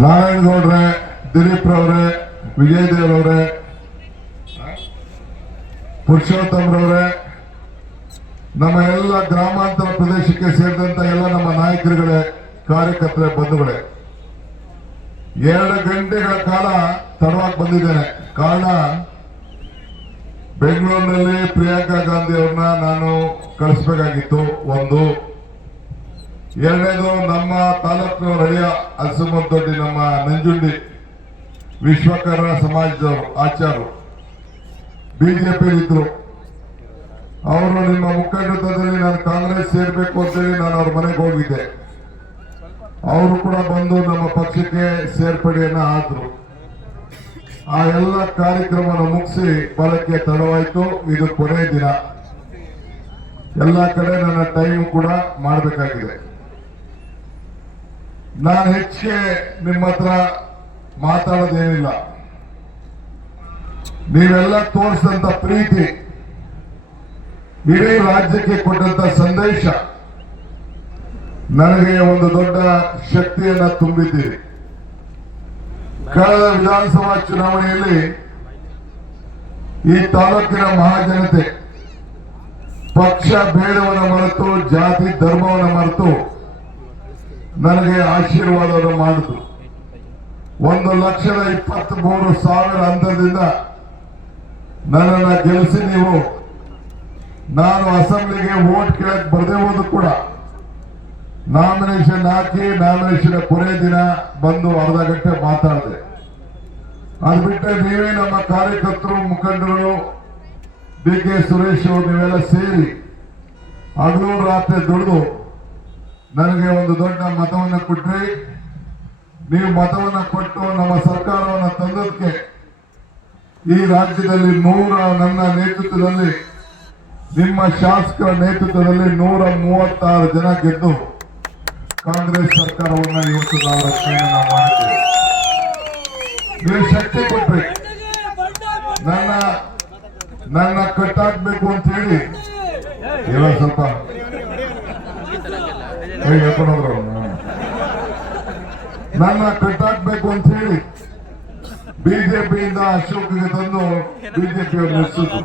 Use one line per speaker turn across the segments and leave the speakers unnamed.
ನಾರಾಯಣಗೌಡ್ರೆ ದಿಲೀಪ್ ರವ್ರೆ ವಿಜಯ್ ದೇವ್ರವ್ರೆ ಪುರುಷೋತ್ತಮ್ರವ್ರೆ ನಮ್ಮ ಎಲ್ಲ ಗ್ರಾಮಾಂತರ ಪ್ರದೇಶಕ್ಕೆ ಸೇರಿದಂತ ಎಲ್ಲ ನಮ್ಮ ನಾಯಕರುಗಳೇ, ಕಾರ್ಯಕರ್ತರ ಬಂಧುಗಳೇ. ಎರಡು ಗಂಟೆಗಳ ಕಾಲ ತಡವಾಗಿ ಬಂದಿದ್ದೇನೆ. ಕಾರಣ, ಬೆಂಗಳೂರಿನಲ್ಲಿ ಪ್ರಿಯಾಂಕಾ ಗಾಂಧಿ ಅವ್ರನ್ನ ನಾನು ಕಳಿಸ್ಬೇಕಾಗಿತ್ತು, ಒಂದು. ಎರಡನೇದು ನಮ್ಮ ತಾಲೂಕು ಹಳೆಯ ಅಲ್ಸಮದ್ದೊಡ್ಡಿ ನಮ್ಮ ನಂಜುಂಡಿ ವಿಶ್ವಕರ್ಮ ಸಮಾಜದವರು ಆಚಾರ್ಯರು ಬಿಜೆಪಿ ಇದ್ರು ಅವರು ನಿಮ್ಮ ಮುಖಂಡತ್ವದಲ್ಲಿ ನಾನು ಕಾಂಗ್ರೆಸ್ ಸೇರ್ಬೇಕು ಅಂತೇಳಿ ನಾನು ಅವ್ರ ಮನೆಗೆ ಹೋಗಿದ್ದೆ. ಅವರು ಕೂಡ ಬಂದು ನಮ್ಮ ಪಕ್ಷಕ್ಕೆ ಸೇರ್ಪಡೆಯನ್ನ ಆದ್ರು. ಆ ಎಲ್ಲ ಕಾರ್ಯಕ್ರಮವನ್ನು ಮುಗಿಸಿ ಬಳಕೆ ತಡವಾಯಿತು. ಇದು ಕೊನೆಯ ದಿನ. ಎಲ್ಲ ಕಡೆ ನನ್ನ ಟೈಮ್ ಕೂಡ ಮಾಡಬೇಕಾಗಿದೆ. ನಾನು ಹೆಚ್ಚಿಗೆ ನಿಮ್ಮ ಹತ್ರ ಮಾತಾಡೋದೇನಿಲ್ಲ. ನೀವೆಲ್ಲ ತೋರಿಸಿದಂತ ಪ್ರೀತಿ, ಇಡೀ ರಾಜ್ಯಕ್ಕೆ ಕೊಟ್ಟಂತ ಸಂದೇಶ, ನನಗೆ ಒಂದು ದೊಡ್ಡ ಶಕ್ತಿಯನ್ನ ತುಂಬಿದ್ದೀರಿ. ಕಳೆದ ವಿಧಾನಸಭಾ ಚುನಾವಣೆಯಲ್ಲಿ ಈ ತಾಲೂಕಿನ ಮಹಾಜನತೆ ಪಕ್ಷ ಭೇದವನ್ನು ಮರೆತು, ಜಾತಿ ಧರ್ಮವನ್ನು ಮರೆತು ನನಗೆ ಆಶೀರ್ವಾದವನ್ನು ಮಾಡಿದ್ರು. ಒಂದು ಲಕ್ಷದ ಇಪ್ಪತ್ತ್ ಮೂರು ಸಾವಿರ ಹಂತದಿಂದ ನನ್ನನ್ನು ಗೆಲ್ಲಿಸಿ ನೀವು. ನಾನು ಅಸೆಂಬ್ಲಿಗೆ ವೋಟ್ ಕೇಳಕ್ ಬರದೇ ಹೋದ್ರು ಕೂಡ. ನಾಮಿನೇಷನ್ ಹಾಕಿ ನಾಮಿನೇಷನ್ ಕೊನೆ ದಿನ ಬಂದು ಅರ್ಧ ಗಂಟೆ ಮಾತಾಡಿದೆ. ಅದು ಬಿಟ್ಟರೆ ನೀವೇ ನಮ್ಮ ಕಾರ್ಯಕರ್ತರು, ಮುಖಂಡರು, ಡಿ ಕೆ ಸುರೇಶ್ ಅವರು ನೀವೆಲ್ಲ ಸೇರಿ ಹಗಲು ರಾತ್ರಿ ದುಡಿದು ನನಗೆ ಒಂದು ದೊಡ್ಡ ಮತವನ್ನು ಕೊಟ್ರಿ. ನೀವು ಮತವನ್ನು ಕೊಟ್ಟು ನಮ್ಮ ಸರ್ಕಾರವನ್ನು ತಂದದಕ್ಕೆ ಈ ರಾಜ್ಯದಲ್ಲಿ ನೂರ ನನ್ನ ನೇತೃತ್ವದಲ್ಲಿ, ನಿಮ್ಮ ಶಾಸಕರ ನೇತೃತ್ವದಲ್ಲಿ ನೂರ ಮೂವತ್ತಾರು ಜನ ಗೆದ್ದು ಕಾಂಗ್ರೆಸ್ ಸರ್ಕಾರವನ್ನು ಇವತ್ತು ನಾವು ರಕ್ಷಣೆ ನಾವು ಮಾಡಿದ್ದೇವೆ. ನೀವು ಶಕ್ತಿ ಕೊಟ್ರಿ. ನನ್ನ ನನ್ನ ಕಟ್ಟಾಕ್ಬೇಕು ಅಂತ ಹೇಳಿ. ಇಲ್ಲ, ಸ್ವಲ್ಪ ಏ, ಹೇಳ್ಕೊಂಡು ಹೋದ್ರು ಅವ್ರು. ನನ್ನ ಕಟ್ಟಾಕ್ಬೇಕು ಅಂತ ಹೇಳಿ ಬಿಜೆಪಿಯಿಂದ ಅಶೋಕ್ಗೆ ತಂದು ಬಿಜೆಪಿ ಅವರು ನಿಲ್ಲಿಸಿದ್ರು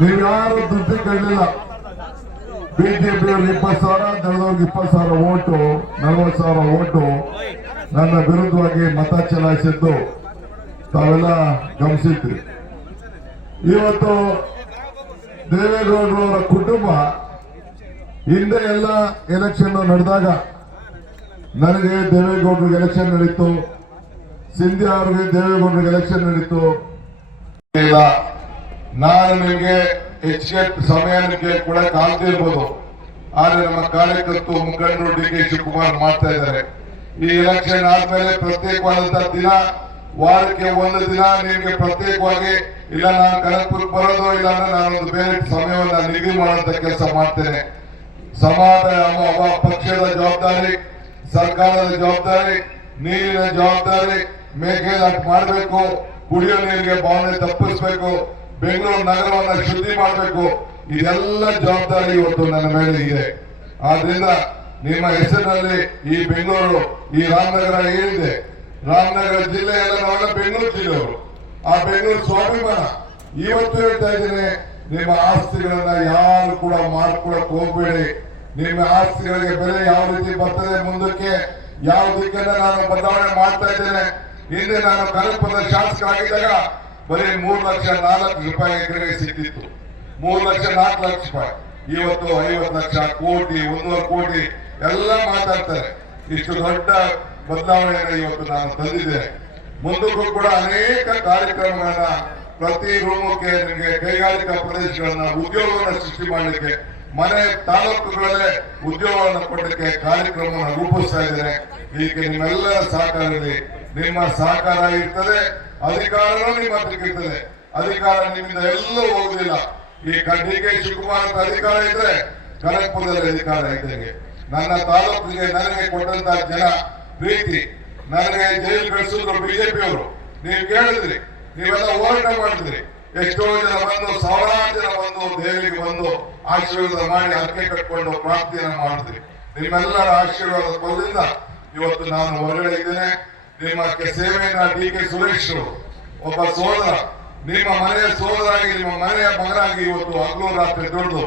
ನೀವ್ಯಾರು ದುಡ್ಡು ಕಳಿಲ್ಲ ಬಿಜೆಪಿ ಅವ್ರಿಗೆ ಇಪ್ಪತ್ತು ಸಾವಿರ, ದಳದವ್ರಿಗೆ ಇಪ್ಪತ್ತು ಸಾವಿರ ಓಟು ನಲ್ವತ್ ಸಾವಿರ ಓಟು. ನನ್ನ ವಿರುದ್ಧವಾಗಿ ಮತ ಚಲಾಯಿಸಿದ್ದು ತಾವೆಲ್ಲ ಗಮನಿಸಿದ್ರಿ. ಇವತ್ತು ದೇವೇಗೌಡರು ಅವರ ಕುಟುಂಬ ಹಿಂದೆ ಎಲ್ಲ ಎಲೆಕ್ಷನ್ ನಡೆದಾಗ ನನಗೆ ದೇವೇಗೌಡರಿಗೆ ಎಲೆಕ್ಷನ್ ನಡೀತು. ಸಿಂಧ್ಯಾ ಅವರಿಗೆ ದೇವೇಗೌಡರಿಗೆ ಎಲೆಕ್ಷನ್ ನಡೀತು. ಇಲ್ಲ. ನಾನು ನಿಮಗೆ ಹೆಚ್ಚಿಗೆ ಸಮಯಕ್ಕೆ ಕೂಡ ಇರ್ಬೋದು. ಆದ್ರೆ ನಮ್ಮ ಕಾರ್ಯಕರ್ತರು ಮುಖಂಡರು ಡಿ ಕೆ ಶಿವಕುಮಾರ್ ಮಾಡ್ತಾ ಇದ್ದಾರೆ. ಈ ಎಲೆಕ್ಷನ್ ಆದ್ಮೇಲೆ ಪ್ರತ್ಯೇಕವಾದಂತ ದಿನ, ವಾರಕ್ಕೆ ಒಂದು ದಿನ ನಿಮಗೆ ಪ್ರತ್ಯೇಕವಾಗಿ, ಇಲ್ಲ ನಾನು ಕನಕಪುರಕ್ಕೆ ಬರೋದು ಇಲ್ಲ ಅಂದ್ರೆ ನಾನೊಂದು ಬೇರೆ ಸಮಯವನ್ನ ನಿಗದಿ ಮಾಡುವಂತ ಕೆಲಸ ಮಾಡ್ತೇನೆ. ಸಮಾಜ ಪಕ್ಷದ ಜವಾಬ್ದಾರಿ, ಸರ್ಕಾರದ ಜವಾಬ್ದಾರಿ, ನೀರಿನ ಜವಾಬ್ದಾರಿ, ಮೇಕೆದಾಟು ಮಾಡಬೇಕು, ಕುಡಿಯೋ ನೀರಿಗೆ ಭಾವನೆ ತಪ್ಪಿಸಬೇಕು, ಬೆಂಗಳೂರು ನಗರವನ್ನು ಶುದ್ಧಿ ಮಾಡಬೇಕು, ಇದೆಲ್ಲ ಜವಾಬ್ದಾರಿ ಇವತ್ತು ನನ್ನ ಮೇಲೆ ಇದೆ. ಆದ್ರಿಂದ ನಿಮ್ಮ ಹೆಸರಿನಲ್ಲಿ ಈ ಬೆಂಗಳೂರು, ಈ ರಾಮನಗರ ಏನಿದೆ, ರಾಮನಗರ ಜಿಲ್ಲೆ ಎಲ್ಲ ಬೆಂಗಳೂರು ಜಿಲ್ಲೆಯವರು. ಆ ಬೆಂಗಳೂರು ಸ್ವಾಭಿಮಾನ. ಇವತ್ತು ಹೇಳ್ತಾ ಇದ್ದೀನಿ, ನಿಮ್ಮ ಆಸ್ತಿಗಳನ್ನ ಯಾರು ಕೂಡ ಮಾಡ್ಕೊಳಕ್ ಹೋಗ್ಬೇಡಿ. ನಿಮ್ಮ ಆಸ್ತಿಗಳಿಗೆ ಬೆಲೆ ಯಾವ ರೀತಿ ಬರ್ತದೆ ಮುಂದಕ್ಕೆ ಯಾವ ದಿಕ್ಕನ್ನ ನಾನು ಬದಲಾವಣೆ ಮಾಡ್ತಾ ಇದ್ದೇನೆ? ಹಿಂದೆ ನಾನು ಶಾಸಕ ಆಗಿದ್ದಾಗ ಬರೀ ಮೂರು ಲಕ್ಷ ನಾಲ್ಕು ರೂಪಾಯಿ ಎಕರೆಗೆ ಸಿಕ್ಕಿತ್ತು. ಮೂರು ಲಕ್ಷ ನಾಲ್ಕು ಲಕ್ಷ ರೂಪಾಯಿ. ಇವತ್ತು ಐವತ್ತು ಲಕ್ಷ, ಕೋಟಿ, ಒಂದೂವರೆ ಕೋಟಿ ಎಲ್ಲ ಮಾತಾಡ್ತಾರೆ. ಇಷ್ಟು ದೊಡ್ಡ ಬದಲಾವಣೆಯನ್ನು ಇವತ್ತು ನಾನು ತಂದಿದ್ದೇನೆ. ಮುಂದಕ್ಕೂ ಕೂಡ ಅನೇಕ ಕಾರ್ಯಕ್ರಮಗಳನ್ನ ಪ್ರತಿ ರೂಮಕ್ಕೆ ನಿಮಗೆ ಕೈಗಾರಿಕಾ ಪ್ರದೇಶಗಳನ್ನ ಉದ್ಯೋಗವನ್ನು ಸೃಷ್ಟಿ ಮಾಡಲಿಕ್ಕೆ ಮನೆ ತಾಲೂಕುಗಳಲ್ಲೇ ಉದ್ಯೋಗವನ್ನು ಕೊಡಲಿಕ್ಕೆ ಕಾರ್ಯಕ್ರಮವನ್ನು ರೂಪಿಸ್ತಾ ಇದ್ದೇನೆ. ಇದಕ್ಕೆ ನಿಮ್ಮೆಲ್ಲರ ಸಹಕಾರ ನಿಮ್ಮ ಸಹಕಾರ ಇರ್ತದೆ, ಅಧಿಕಾರನೂ ನಿಮ್ಮ ಹತ್ರಕ್ಕೆ ಅಧಿಕಾರ ನಿಮ್ಮಿಂದ ಎಲ್ಲೂ ಹೋಗುದಿಲ್ಲ ಈ ಕಡ್ಡಿಗೆ ಶಿವಕುಮಾರ್ ಅಂತ ಅಧಿಕಾರ ಇದ್ರೆ ಕನಕಪುರದಲ್ಲಿ ಅಧಿಕಾರ ಇದ್ದಂಗೆ ನನ್ನ ತಾಲೂಕಿಗೆ ನನಗೆ ಕೊಟ್ಟಂತ ಜನ ಪ್ರೀತಿ. ನನಗೆ ಜೈಲು ಕಳಿಸಿದ್ರು ಬಿಜೆಪಿ ಅವರು ನೀವು ಕೇಳಿದ್ರಿ, ನೀವೆಲ್ಲ ಹೋರಾಟ ಮಾಡಿದ್ರಿ. ಎಷ್ಟೋ ಜನ ಬಂದು ಸಾವಿರಾರು ಜನ ಬಂದು ದೇವಿಗೆ ಬಂದು ಆಶೀರ್ವಾದ ಮಾಡಿ ಅರ್ಕೆ ಕಟ್ಕೊಂಡು ಪ್ರಾರ್ಥನೆ ಮಾಡಿದ್ರಿ ನಿಮ್ಮೆಲ್ಲರ ಆಶೀರ್ವಾದ ಬಲದಿಂದ ಇವತ್ತು ನಾನು ಹೊರಗಡೆ ಇದ್ದೇನೆ. ನಿಮ್ಮ ಸೇವೆಯನ್ನ ಡಿ ಕೆ ಸುರೇಶ್ ಒಬ್ಬ ಸೋದರ, ನಿಮ್ಮ ಮನೆಯ ಸೋದರಾಗಿ, ನಿಮ್ಮ ಮನೆಯ ಮಗನಾಗಿ ಇವತ್ತು ಹಗಲು ರಾತ್ರಿ ದುಡಿದು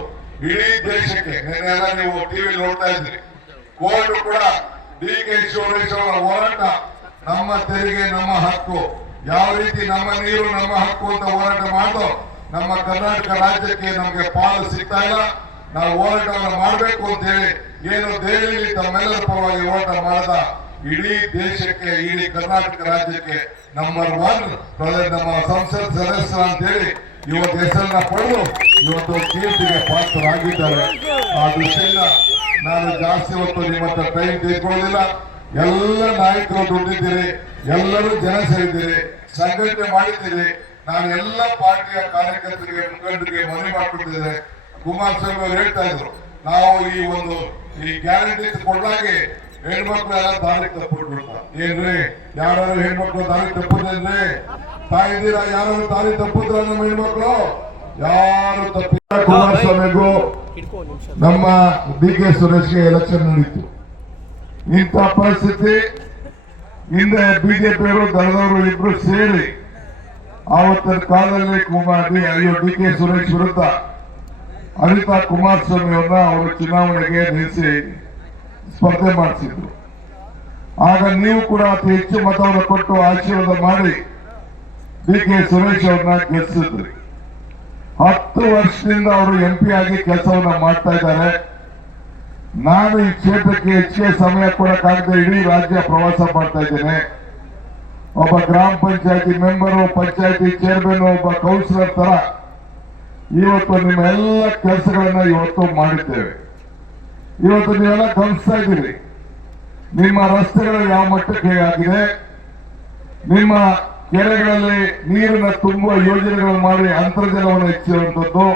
ಇಡೀ ದೇಶಕ್ಕೆ ನಿನ್ನೆ ಎಲ್ಲ ನೀವು ಟಿವಿ ನೋಡ್ತಾ ಇದ್ರಿ ಕೋರ್ಟ್ ಕೂಡ ಡಿ ಕೆ ಸುರೇಶ್ ಅವರ ಹೋರಾಟ ನಮ್ಮ ತೆರಿಗೆ, ನಮ್ಮ ಹಕ್ಕು. ಯಾವ ರೀತಿ ನಮ್ಮ ನೀರು, ನಮ್ಮ ಹಕ್ಕು ಅಂತ ಹೋರಾಟ ಮಾಡೋ ನಮ್ಮ ಕರ್ನಾಟಕ ರಾಜ್ಯಕ್ಕೆ ನಮಗೆ ಪಾಲು ಸಿಗ್ತಾ ಇಲ್ಲ. ನಾವು ಹೋರಾಟವನ್ನು ಮಾಡಬೇಕು ಅಂತ ಹೇಳಿ ಏನು ದೆಹಲಿಯಲ್ಲಿ ತಮ್ಮೆಲ್ಲರ ಪರವಾಗಿ ಹೋರಾಟ ಮಾಡದ ಇಡೀ ದೇಶಕ್ಕೆ, ಇಡೀ ಕರ್ನಾಟಕ ರಾಜ್ಯಕ್ಕೆ ನಂಬರ್ ಒನ್ ನಮ್ಮ ಸಂಸತ್ ಸದಸ್ಯ ಅಂತ ಹೇಳಿ ಇವತ್ತು ಹೆಸರನ್ನ ಪಡೆದು ಇವತ್ತು ಕೀರ್ತಿಗೆ ಪಾತ್ರರಾಗಿದ್ದಾರೆ. ಆ ದೃಷ್ಟಿಯಿಂದ ನಾನು ಜಾಸ್ತಿ ಹೊತ್ತು ನಿಮ್ಮ ಹತ್ರ ಟೈಮ್ ತೆಗೆದುಕೊಳ್ಳೋದಿಲ್ಲ. ಎಲ್ಲ ನಾಯಕರು ದುಡ್ಡಿದ್ದೀರಿ, ಎಲ್ಲರೂ ಜನ ಸೇರಿದ್ದೀರಿ, ಸಂಘಟನೆ ಮಾಡಿದ್ದೀರಿ. ನಾನು ಎಲ್ಲ ಪಾರ್ಟಿಯ ಕಾರ್ಯಕರ್ತರಿಗೆ ಮುಖಂಡರಿಗೆ ಮನವಿ ಕುಮಾರ್ ಕುಮಾರಸ್ವಾಮಿ ಅವರು ಹೇಳ್ತಾ ಇದ್ರು ನಾವು ಈ ಒಂದು ಈ ಗ್ಯಾರಂಟಿ ಕೊಡಲಾಗಿ ಹೆಣ್ಮಕ್ಳು ಎಲ್ಲ ದಾರಿ ತಪ್ಪಿಟ್ಬಿಡ್ತ ಏನ್ರಿ? ಯಾರು ಹೆಣ್ಮಕ್ಳು ದಾರಿ ತಪ್ಪಿದ್ರೆ ತಾಯಿದೀರ ಯಾರು ದಾರಿ ತಪ್ಪಿದ್ರ ನಮ್ಮ ಹೆಣ್ಮಕ್ಳು? ಯಾರು ತಪ್ಪ ಕುಮಾರಸ್ವಾಮಿಗೂ ನಮ್ಮ ಡಿ ಕೆ ಸುರೇಶ್ಗೆ ಎಲೆಕ್ಷನ್ ನಡೀತು. ಇಂಥ ಪರಿಸ್ಥಿತಿ ಹಿಂದೆ ಬಿಜೆಪಿಯವರು ದಳದವರು ಇಬ್ರು ಸೇರಿ ಆವತ್ತಿನ ಕಾಲದಲ್ಲಿ ಕುಮಾರಿ ಅಯ್ಯೋ ಡಿ ಕೆ ಸುರೇಶ್ ವಿರುದ್ಧ ಅನಿತಾ ಕುಮಾರಸ್ವಾಮಿ ಅವರನ್ನ ಅವರು ಚುನಾವಣೆಗೆ ನಿಲ್ಲಿಸಿ ಸ್ಪರ್ಧೆ ಮಾಡಿಸಿದ್ರು. ಆಗ ನೀವು ಕೂಡ ಅತಿ ಹೆಚ್ಚು ಮತವನ್ನು ಕೊಟ್ಟು ಆಶೀರ್ವಾದ ಮಾಡಿ ಡಿ ಕೆ ಸುರೇಶ್ ಅವ್ರನ್ನ ಗೆಲ್ಲಿಸಿದ್ರಿ. ಹತ್ತು ವರ್ಷದಿಂದ ಅವರು ಎಂ ಪಿ ಆಗಿ ಕೆಲಸವನ್ನ ಮಾಡ್ತಾ ಇದ್ದಾರೆ. ನಾನು ಈ ಕ್ಷೇತ್ರಕ್ಕೆ ಹೆಚ್ಚಿಗೆ ಸಮಯ ಕೊಡಕ್ಕಾಗದೆ ಇಡೀ ರಾಜ್ಯ ಪ್ರವಾಸ ಮಾಡ್ತಾ ಇದ್ದೇನೆ. ಒಬ್ಬ ಗ್ರಾಮ ಪಂಚಾಯತಿ ಮೆಂಬರು ಪಂಚಾಯತಿ ಚೇರ್ಮನ್, ಒಬ್ಬ ಕೌನ್ಸಿಲರ್ ತರ ಇವತ್ತು ನಿಮ್ಮ ಎಲ್ಲ ಕೆಲಸಗಳನ್ನ ಇವತ್ತು ಮಾಡಿದ್ದೇವೆ. ಇವತ್ತು ನೀವೆಲ್ಲ ಗಮನಿಸ್ತಾ ಇದ್ದೀರಿ. ನಿಮ್ಮ ರಸ್ತೆಗಳು ಯಾವ ಮಟ್ಟಕ್ಕೆ ಆಗಿದೆ ನಿಮ್ಮ ಕೆರೆಗಳಲ್ಲಿ ನೀರಿನ ತುಂಬುವ ಯೋಜನೆಗಳನ್ನು ಮಾಡಿ ಅಂತರ್ಜಲವನ್ನು ಹೆಚ್ಚಿರುವಂತದ್ದು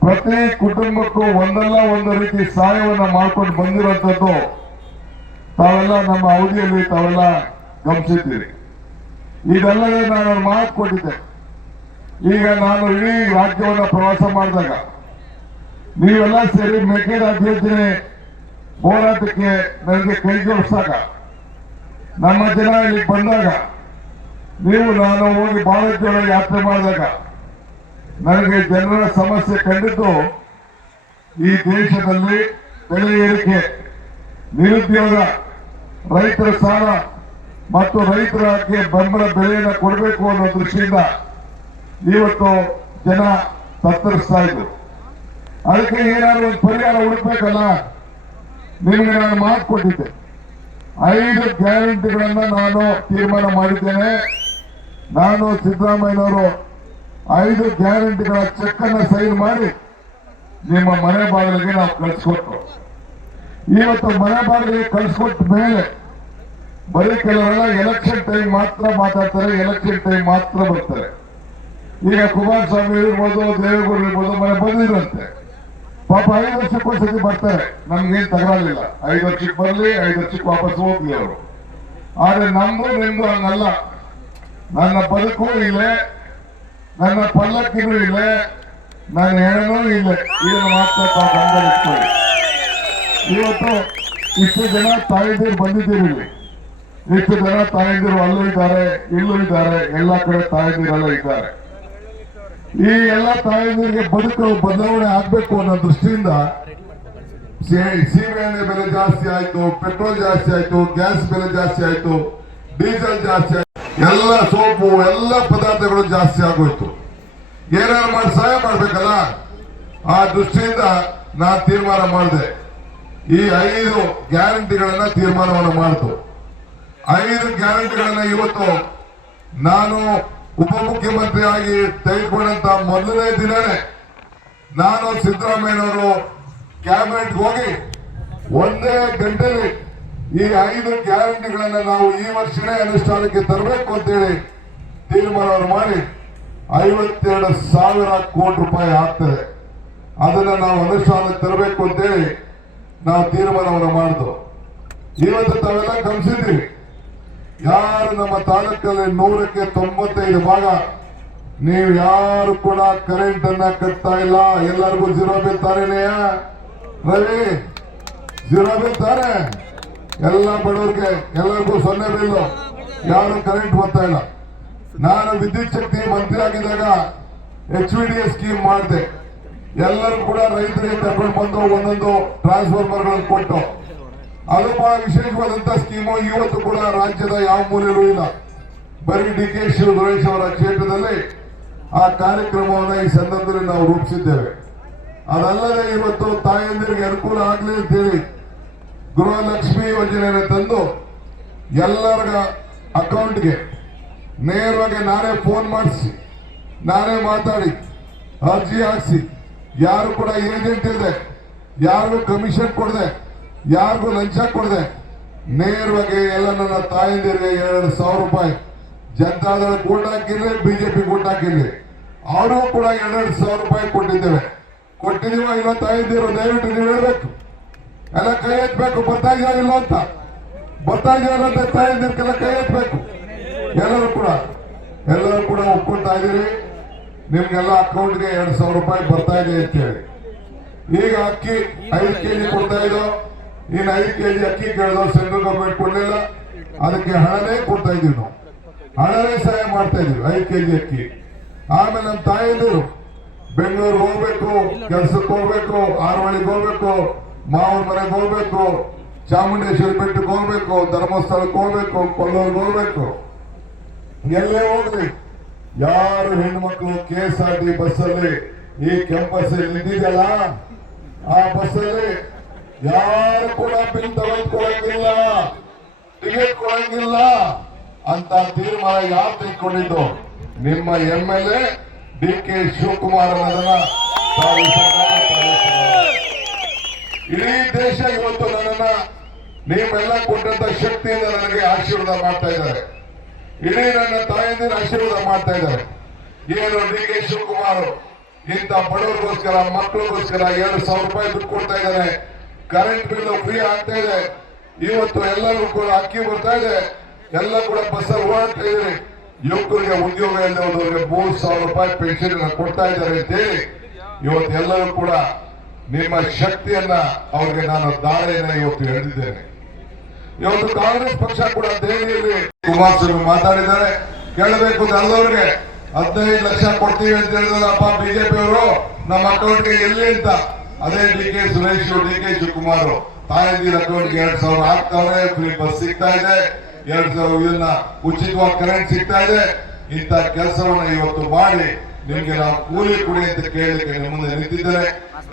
ಪ್ರತಿ ಕುಟುಂಬಕ್ಕೂ ಒಂದಲ್ಲ ಒಂದು ರೀತಿ ಸಹಾಯವನ್ನು ಮಾಡ್ಕೊಂಡು ಬಂದಿರುವಂತದ್ದು ತಾವೆಲ್ಲ ನಮ್ಮ ಅವಧಿಯಲ್ಲಿ ತಾವೆಲ್ಲ ಗಮನಿಸಿದ್ದೀರಿ ಇದಲ್ಲದೆ ನಾನು ಮಾತು ಕೊಟ್ಟಿದ್ದೆ ಈಗ ನಾನು ಇಡೀ ರಾಜ್ಯವನ್ನು ಪ್ರವಾಸ ಮಾಡಿದಾಗ ನೀವೆಲ್ಲ ಸೇರಿ ಮೇಕೆದಾಟು ಅಭ್ಯರ್ಥಿನಿ ಹೋರಾಟಕ್ಕೆ ನನಗೆ ಕೈ ಜೋಡಿಸಿದಾಗ, ನಮ್ಮ ಜನ ಇಲ್ಲಿ ಬಂದಾಗ, ನೀವು ನಾನು ಹೋಗಿ ಬಾಲಜೋಳ ಯಾತ್ರೆ ಮಾಡಿದಾಗ ನನಗೆ ಜನರ ಸಮಸ್ಯೆ ಕಂಡಿದ್ದು ಈ ದೇಶದಲ್ಲಿ ಬೆಲೆ ಏರಿಕೆ, ನಿರುದ್ಯೋಗ, ರೈತರ ಸಾಲ ಮತ್ತು ರೈತರಿಗೆ ಬೆಂಬಲ ಬೆಲೆಯನ್ನು ಕೊಡಬೇಕು ಅನ್ನೋ ದೃಷ್ಟಿಯಿಂದ ಇವತ್ತು ಜನ ತತ್ತರಿಸ್ತಾ ಇದ್ರು. ಅದಕ್ಕೆ ಏನಾದ್ರು ಒಂದು ಪರಿಹಾರ ಹುಡುಕ್ಬೇಕಲ್ಲ? ನಿಮಗೆ ನಾನು ಮಾತು ಕೊಟ್ಟಿದ್ದೆ. ಐದು ಗ್ಯಾರಂಟಿಗಳನ್ನ ನಾನು ತೀರ್ಮಾನ ಮಾಡಿದ್ದೇನೆ. ನಾನು ಸಿದ್ದರಾಮಯ್ಯನವರು ಐದು ಗ್ಯಾರಂಟಿಗಳ ಚೆಕ್ ಅನ್ನ ಸೈನ್ ಮಾಡಿ ನಿಮ್ಮ ಮನೆ ಬಾಗಿಲಿಗೆ ನಾವು ಕಳಿಸ್ಕೊಟ್ಟು ಇವತ್ತು ಮನೆ ಬಾಗಿಲಿಗೆ ಕಳಿಸ್ಕೊಟ್ಟ ಮೇಲೆ ಬರೀ ಕೆಲವರೆಲ್ಲ ಎಲೆಕ್ಷನ್ ಟೈಮ್ ಮಾತ್ರ ಮಾತಾಡ್ತಾರೆ ಎಲೆಕ್ಷನ್ ಟೈಮ್ ಮಾತ್ರ ಬರ್ತಾರೆ. ಈಗ ಕುಮಾರಸ್ವಾಮಿ ಇರ್ಬೋದು ದೇವೇಗೌಡರು ಇರ್ಬೋದು ಮನೆ ಬಂದಿರಂತೆ ಪಾಪ ಐದು ವರ್ಷಕ್ಕೊಂದ್ಸತಿ ಬರ್ತಾರೆ. ನಮ್ಗೇನ್ ತಗರಾಲಿಲ್ಲ ಐದು ವರ್ಷಕ್ಕೆ ಬರಲಿ, ಐದು ವರ್ಷಕ್ಕೆ ವಾಪಸ್ ಹೋಗ್ಲಿ ಅವರು. ಆದ್ರೆ ನಮ್ದು ನಿಮ್ದು ಹಂಗಲ್ಲ. ನನ್ನ ಬದುಕು ಇಲ್ಲೇ, ನನ್ನ ಪಲ್ಲಕ್ಕಿನೂ ಇಲ್ಲೇ, ನನ್ನ ಹೆಣನೂ ಇಲ್ಲೇ. ಏನು ಮಾತ್ರ ಇವತ್ತು ಇಷ್ಟು ಜನ ತಾಯಂದಿರು ಬಂದಿದ್ದೀರಿ ಇಲ್ಲಿ. ಇಷ್ಟು ಜನ ತಾಯಂದಿರು ಅಲ್ಲೂ ಇದ್ದಾರೆ, ಇಲ್ಲೂ ಇದ್ದಾರೆ, ಎಲ್ಲ ಕಡೆ ತಾಯಂದಿರೆಲ್ಲ ಇದ್ದಾರೆ. ಈ ಎಲ್ಲ ತಾಯಂದಿರಿಗೆ ಬದುಕು ಬದಲಾವಣೆ ಆಗ್ಬೇಕು ಅನ್ನೋ ದೃಷ್ಟಿಯಿಂದ ಸೀಮೆಎಣ್ಣೆ ಬೆಲೆ ಜಾಸ್ತಿ ಆಯ್ತು, ಪೆಟ್ರೋಲ್ ಜಾಸ್ತಿ ಆಯ್ತು, ಗ್ಯಾಸ್ ಬೆಲೆ ಜಾಸ್ತಿ ಆಯ್ತು, ಡೀಸೆಲ್ ಜಾಸ್ತಿ ಆಯ್ತು, ಎಲ್ಲ ಸೋಪು, ಎಲ್ಲ ಪದಾರ್ಥಗಳು ಜಾಸ್ತಿ ಆಗೋಯ್ತು. ಏನಾದ್ರು ಮಾಡಿ ಸಹಾಯ ಮಾಡ್ಬೇಕಲ್ಲ? ಆ ದೃಷ್ಟಿಯಿಂದ ನಾನು ತೀರ್ಮಾನ ಮಾಡಿದೆ. ಈ ಐದು ಗ್ಯಾರಂಟಿಗಳನ್ನ ತೀರ್ಮಾನವನ್ನು ಮಾಡಿತು ಐದು ಗ್ಯಾರಂಟಿಗಳನ್ನ ಇವತ್ತು ನಾನು ಉಪಮುಖ್ಯಮಂತ್ರಿಯಾಗಿ ತೆಗೆದುಕೊಂಡಂತ ಮೊದಲನೇ ದಿನನೇ ನಾನು ಸಿದ್ದರಾಮಯ್ಯನವರು ಕ್ಯಾಬಿನೆಟ್ ಹೋಗಿ ಒಂದೇ ಗಂಟೆಲಿ ಈ ಐದು ಗ್ಯಾರಂಟಿಗಳನ್ನ ನಾವು ಈ ವರ್ಷನೇ ಅನುಷ್ಠಾನಕ್ಕೆ ತರಬೇಕು ಅಂತೇಳಿ ತೀರ್ಮಾನವನ್ನು ಮಾಡಿ ಐವತ್ತೆರಡು ಸಾವಿರ ಕೋಟಿ ರೂಪಾಯಿ ಆಗ್ತದೆ. ಅದನ್ನ ನಾವು ಅನುಷ್ಠಾನಕ್ಕೆ ತರಬೇಕು ಅಂತೇಳಿ ನಾವು ತೀರ್ಮಾನವನ್ನು ಮಾಡಿದ್ವು ಇವತ್ತು ತಾವೆಲ್ಲ ಗಮನಿಸಿದ್ರಿ. ಯಾರು ನಮ್ಮ ತಾಲೂಕಲ್ಲಿ ನೂರಕ್ಕೆ ತೊಂಬತ್ತೈದು ಭಾಗ? ನೀವು ಯಾರು ಕೂಡ ಕರೆಂಟ್ ಅನ್ನ ಕಟ್ತಾ ಇಲ್ಲ. ಎಲ್ಲರಿಗೂ ಜೀರೋ ಬೀಳ್ತಾರೇನೆಯ ರವಿ ಜೀರೋ ಬೀಳ್ತಾರೆ? ಎಲ್ಲ ಬಡವರಿಗೆ ಎಲ್ಲರಿಗೂ ಸೊನ್ನೆ ಬಿಲ್ಲು ಯಾರು ಕರೆಂಟ್ ಬರ್ತಾ ಇಲ್ಲ. ನಾನು ವಿದ್ಯುತ್ ಶಕ್ತಿ ಮಂತ್ರಿ ಆಗಿದ್ದಾಗ H V D S scheme ಮಾಡಿದೆ. ಎಲ್ಲರೂ ಕೂಡ ರೈತರಿಗೆ ತಗೊಂಡು ಬಂದು ಒಂದೊಂದು ಟ್ರಾನ್ಸ್ಫಾರ್ಮರ್ಗಳನ್ನು ಕೊಟ್ಟು ಅದು ಬಹಳ ವಿಶೇಷವಾದಂತಹ ಸ್ಕೀಮು ಇವತ್ತು ಕೂಡ ರಾಜ್ಯದ ಯಾವ ಮೂಲೆಯಲ್ಲೂ ಇಲ್ಲ. ಬರೀ ಡಿ ಕೆ ಶಿವಸುರೇಶ್ ಅವರ ಕ್ಷೇತ್ರದಲ್ಲಿ ಆ ಕಾರ್ಯಕ್ರಮವನ್ನು ಈ ಸಂದರ್ಭದಲ್ಲಿ ನಾವು ರೂಪಿಸಿದ್ದೇವೆ. ಅದಲ್ಲದೆ ಇವತ್ತು ತಾಯಂದಿರಿಗೆ ಅನುಕೂಲ ಆಗಲಿ ಅಂತೇಳಿ ಗೃಹಲಕ್ಷ್ಮಿ ಯೋಜನೆಯನ್ನು ತಂದು ಎಲ್ಲರ ಅಕೌಂಟ್ಗೆ ನೇರವಾಗಿ ನಾನೇ ಫೋನ್ ಮಾಡಿಸಿ, ನಾನೇ ಮಾತಾಡಿ, ಅರ್ಜಿ ಹಾಕಿಸಿ, ಯಾರು ಕೂಡ ಏಜೆಂಟ್ ಇದೆ ಯಾರಿಗೂ ಕಮಿಷನ್ ಕೊಡದೆ ಯಾರಿಗೂ ಲಂಚ ಕೊಡದೆ ನೇರವಾಗಿ ಎಲ್ಲ ನನ್ನ ತಾಯಂದಿರಿಗೆ ಎರಡು ಸಾವಿರ ರೂಪಾಯಿ. ಜನತಾದಳ ಗೂಟ್ ಹಾಕಿರ್ಲಿ, ಬಿಜೆಪಿ ಗೂಟ್ ಹಾಕಿರ್ಲಿ. ಅವರು ಕೂಡ ಎರಡೆರಡು ಸಾವಿರ ರೂಪಾಯಿ ಕೊಟ್ಟಿದ್ದೇವೆ. ಕೊಟ್ಟಿದೀವ ಇಲ್ಲ ತಾಯಂದಿರು, ದಯವಿಟ್ಟು ನೀವು ಹೇಳ್ಬೇಕು. ಎಲ್ಲ ಕೈ ಎತ್ತಬೇಕು ಗೊತ್ತಾಗಿಲ್ಲ ಅಂತ? ಗೊತ್ತಾಗಿಲ್ಲ ಅಂತ ತಾಯಿದ್ದೀರ್ಕೆಲ್ಲ ಕೈ ಎತ್ತಬೇಕು ಎಲ್ಲರೂ ಕೂಡ ಎಲ್ಲರೂ ಕೂಡ ಒಪ್ಕೊಳ್ತಾ ಇದ್ದೀರಿ. ನಿಮ್ಗೆಲ್ಲ ಅಕೌಂಟ್ಗೆ ಎರಡು ಸಾವಿರ ರೂಪಾಯಿ ಬರ್ತಾ ಇದೆ ಅಂತ ಹೇಳಿ ಈಗ ಅಕ್ಕಿ ಐದು ಕೆಜಿ ಕೊಡ್ತಾ ಇದ್ದೋ ಇನ್ನು ಐದು ಕೆಜಿ ಅಕ್ಕಿ ಕೇಳಿದ್ರು ಸೆಂಟ್ರಲ್ ಗೌರ್ಮೆಂಟ್ ಕೊಡ್ಲಿಲ್ಲ, ಅದಕ್ಕೆ ಹಣನೇ ಕೊಡ್ತಾ ಇದೀವಿ ನಾವು. ಹಣನೇ ಸಹಾಯ ಮಾಡ್ತಾ ಇದೀವಿ ಐದು ಕೆಜಿ ಅಕ್ಕಿ. ಆಮೇಲೆ ನಮ್ಮ ತಾಯಿದ್ರು ಬೆಂಗಳೂರಿಗೆ ಹೋಗ್ಬೇಕು, ಕೆಲ್ಸಕ್ಕೆ ಹೋಗ್ಬೇಕು ಆರವಳಿಗೆ ಹೋಗ್ಬೇಕು, ಮಾವನ ಮನೆಗೆ ಹೋಗ್ಬೇಕು, ಚಾಮುಂಡೇಶ್ವರಿ ಬೆಟ್ಟಕ್ಕೆ ಹೋಗ್ಬೇಕು, ಧರ್ಮಸ್ಥಳಕ್ಕೆ ಹೋಗ್ಬೇಕು, ಕೊಲ್ಲೂರ್ಗೆ ಹೋಗ್ಬೇಕು. ಎಲ್ಲೇ ಹೋಗ್ಲಿ. ಯಾರು ಹೆಣ್ಮಕ್ಳು ಕೆ ಎಸ್ ಆರ್ ಟಿ ಬಸ್ಸಲ್ಲಿ ಈ ಕೆಂಪಸ್ ನಿಂತಿದೆಯಲ್ಲ, ಆ ಬಸ್ಸಲ್ಲಿ ಯಾರು ಕೂಡ ಬಿಲ್ ತೆಗೆದುಕೊಳ್ಳಂಗಿಲ್ಲ ಟಿಕೆಟ್ ಕೊಡಂಗಿಲ್ಲ ಅಂತ ತೀರ್ಮಾನ ಯಾರು ತೆಗೆದುಕೊಂಡಿದ್ದು ನಿಮ್ಮ M L A D K Shivakumar ಇಡೀ ದೇಶ ಇವತ್ತು ನನ್ನನ್ನ ನೀವೆಲ್ಲ ಕೊಟ್ಟಂತ ಶಕ್ತಿಯಿಂದ ನನಗೆ ಆಶೀರ್ವಾದ ಮಾಡ್ತಾ ಇದ್ದಾರೆ. ಇಡೀ ನನ್ನ ತಾಯಿಯಿಂದ ಆಶೀರ್ವಾದ ಮಾಡ್ತಾ ಇದ್ದಾರೆ. ಏನು ಡಿ ಕೆ ಶಿವಕುಮಾರ್ ಇಂಥ ಬಡವರಿಗೋಸ್ಕರ, ಮಕ್ಕಳಿಗೋಸ್ಕರ ಎರಡು ಸಾವಿರ ರೂಪಾಯಿ ದುಡ್ಡು ಕೊಡ್ತಾ ಇದ್ದಾರೆ ಕರೆಂಟ್ ಬಿಲ್ ಫ್ರೀ ಆಗ್ತಾ ಇದೆ. ಇವತ್ತು ಎಲ್ಲರೂ ಕೂಡ ಅಕ್ಕಿ ಬರ್ತಾ ಇದೆ. ಎಲ್ಲ ಕೂಡ ಬಸ್ ಓಡಾಡ್ತಾ ಇದ್ದಾರೆ. ಯುವಕರಿಗೆ ಉದ್ಯೋಗ ಇಲ್ಲದವರಿಗೆ ಮೂರು ಸಾವಿರ ರೂಪಾಯಿ ಪೆನ್ಷನ್ ಕೊಡ್ತಾ ಇದ್ದಾರೆ ಅಂತ ಹೇಳಿ ಇವತ್ತು ಎಲ್ಲರೂ ಕೂಡ ನಿಮ್ಮ ಶಕ್ತಿಯನ್ನ ಅವ್ರಿಗೆ ನಾನು ದಾಳಿಯನ್ನ ಇವತ್ತು ಎಳೆದಿದ್ದೇನೆ ಇವತ್ತು ಕಾಂಗ್ರೆಸ್ ಪಕ್ಷ ಕೂಡ ದೆಹಲಿಯಲ್ಲಿ ಕುಮಾರಸ್ವಾಮಿ ಮಾತಾಡಿದ್ದಾರೆ. ಕೇಳಬೇಕು ನಲ್ಲವ್ರಿಗೆ ಹದಿನೈದು ಲಕ್ಷ ಕೊಡ್ತೀವಿ ಅಂತ ಹೇಳಿದ್ರಪ್ಪ ಬಿಜೆಪಿ ಅವರು ನಮ್ಮ ಅಕೌಂಟ್ಗೆ ಎಲ್ಲಿ ಅಂತ? ಅದೇ D K Suresh D K Shivakumar ತಾಯಂದಿರ ಅಕೌಂಟ್ಗೆ ಎರಡ್ ಸಾವಿರ ಹಾಕ್ತಾವ್ರೆ ಫ್ರೀ ಬಸ್ ಸಿಗ್ತಾ ಇದೆ. ಎರಡ್ ಸಾವಿರ ಉಚಿತವಾಗಿ ಕರೆಂಟ್ ಸಿಗ್ತಾ ಇದೆ. ಇಂತ ಕೆಲಸವನ್ನ ಇವತ್ತು ಮಾಡಿ ನಿಮ್ಗೆ ನಾವು ಕೂಲಿ ಕೊಡಿ ಅಂತ ಕೇಳಲಿಕ್ಕೆ ನಿಮ್ಮ ಮುಂದೆ ನಿಂತಿದ್ದಾರೆ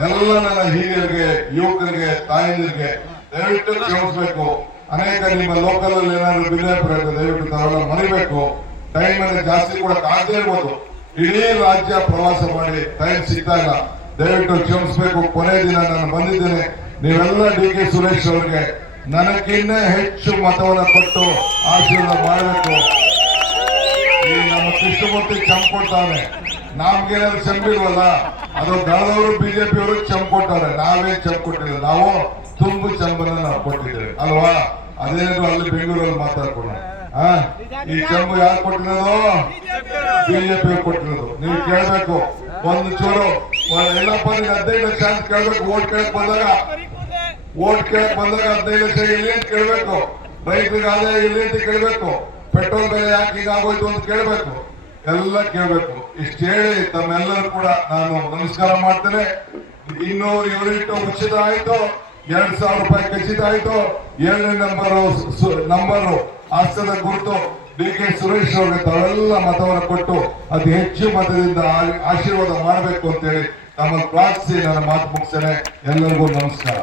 ಎಲ್ಲ ನನ್ನ ಹಿರಿಯರಿಗೆ, ಯುವಕರಿಗೆ, ತಾಯಂದಿರಿಗೆ ದಯವಿಟ್ಟು ಕ್ಷಮಿಸಬೇಕು. ಅನೇಕ ನಿಮ್ಮ ಲೋಕಲ್ ಅಲ್ಲಿ ಏನಾದ್ರು ಇದ್ರೆ ದಯವಿಟ್ಟು ತಾವೆಲ್ಲ ಮರಿಬೇಕು. ಟೈಮ್ ಅನ್ನ ಜಾಸ್ತಿ ಕೂಡ ಆಗದೇ ಇರ್ಬೋದು. ಇಡೀ ರಾಜ್ಯ ಪ್ರವಾಸ ಮಾಡಿ ಟೈಮ್ ಸಿಗ್ತಾ ದಯವಿಟ್ಟು ಕ್ಷಮಿಸಬೇಕು. ಕೊನೆ ದಿನ ನಾನು ಬಂದಿದ್ದೇನೆ. ನೀವೆಲ್ಲ ಡಿ ಕೆ ಸುರೇಶ್ ಅವರಿಗೆ ನನಗಿನ್ನ ಹೆಚ್ಚು ಮತವನ್ನು ಕೊಟ್ಟು ಆಶೀರ್ವಾದ ಮಾಡಬೇಕು. ಈ ನಮ್ಮ ಕೃಷ್ಣಮೂರ್ತಿ ಚಂಪ್ ಕೊಡ್ತಾನೆ. ನಮ್ಗೇನಾದ್ರು ಚಂಪಿಲ್ವಲ್ಲ ಅದು ದಳದವರು ಬಿಜೆಪಿ ಅವರು ಚಂಪ್ ಕೊಟ್ಟಾರೆ ನಾವೇ ಚಂಪ್ ಕೊಟ್ಟಿಲ್ಲ. ನಾವು ತುಂಬು ಚಂಪನ್ನ ನಾವು ಕೊಟ್ಟಿದ್ದೇವೆ. ಅಲ್ವಾ? ಅದೇನಾದ್ರು ಅಲ್ಲಿ ಬೆಂಗಳೂರಲ್ಲಿ ಮಾತಾಡ್ಕೊಂಡು ಆ? ಈ ಚಂಬು ಯಾರು ಕೊಟ್ಟಿರೋದು? ಬಿಜೆಪಿ ಕೊಟ್ಟಿರೋದು. ನೀವು ಕೇಳ್ಬೇಕು. ಒಂದು ಚೂರು. ಎಲ್ಲಪ್ಪ ನೀನ್ ಹದಿನೈದು ಲಕ್ಷ ಅಂತ ಕೇಳ್ಬೇಕು. ಓಟ್ ಕೇಳಕ್ ಬಂದಾಗ. ಓಟ್ ಕೇಳಕ್ ಬಂದಾಗ ಹದಿನೈದು ಲಕ್ಷ ಎಲ್ಲಿ ಅಂತ ಕೇಳ್ಬೇಕು. ರೈತರಿಗೆ ಆದಾಯ ಎಲ್ಲಿ ಅಂತ ಕೇಳ್ಬೇಕು. ಪೆಟ್ರೋಲ್ ಬೆಲೆ ಯಾಕೆ ಈಗ ಆಗೋಯ್ತು ಅಂತ ಕೇಳ್ಬೇಕು. ಎಲ್ಲ ಕೇಳ್ಬೇಕು. ಇಷ್ಟು ಹೇಳಿ ತಮ್ಮೆಲ್ಲರೂ ಕೂಡ ನಾನು ನಮಸ್ಕಾರ ಮಾಡ್ತೇನೆ. ಇನ್ನೂರು ಯೂನಿಟ್ ಉಚಿತ ಆಯ್ತು. ಎರಡ್ ಸಾವಿರ ರೂಪಾಯಿ ಖಚಿತ ಆಯ್ತು. ಏಳನೇ ನಂಬರ್ ನಂಬರ್ ಹಸ್ತದ ಗುರುತು. ಡಿ ಕೆ ಸುರೇಶ್ ಅವರಿಗೆ ತಾವೆಲ್ಲ ಮತವನ್ನು ಕೊಟ್ಟು ಅತಿ ಹೆಚ್ಚು ಮತದಿಂದ ಆಶೀರ್ವಾದ ಮಾಡಬೇಕು ಅಂತೇಳಿ ತಮ್ಮನ್ನು ಪ್ರಾರ್ಥಿಸಿ ನನ್ನ ಮಾತು ಮುಗಿಸ್ತೇನೆ. ಎಲ್ಲರಿಗೂ ನಮಸ್ಕಾರ.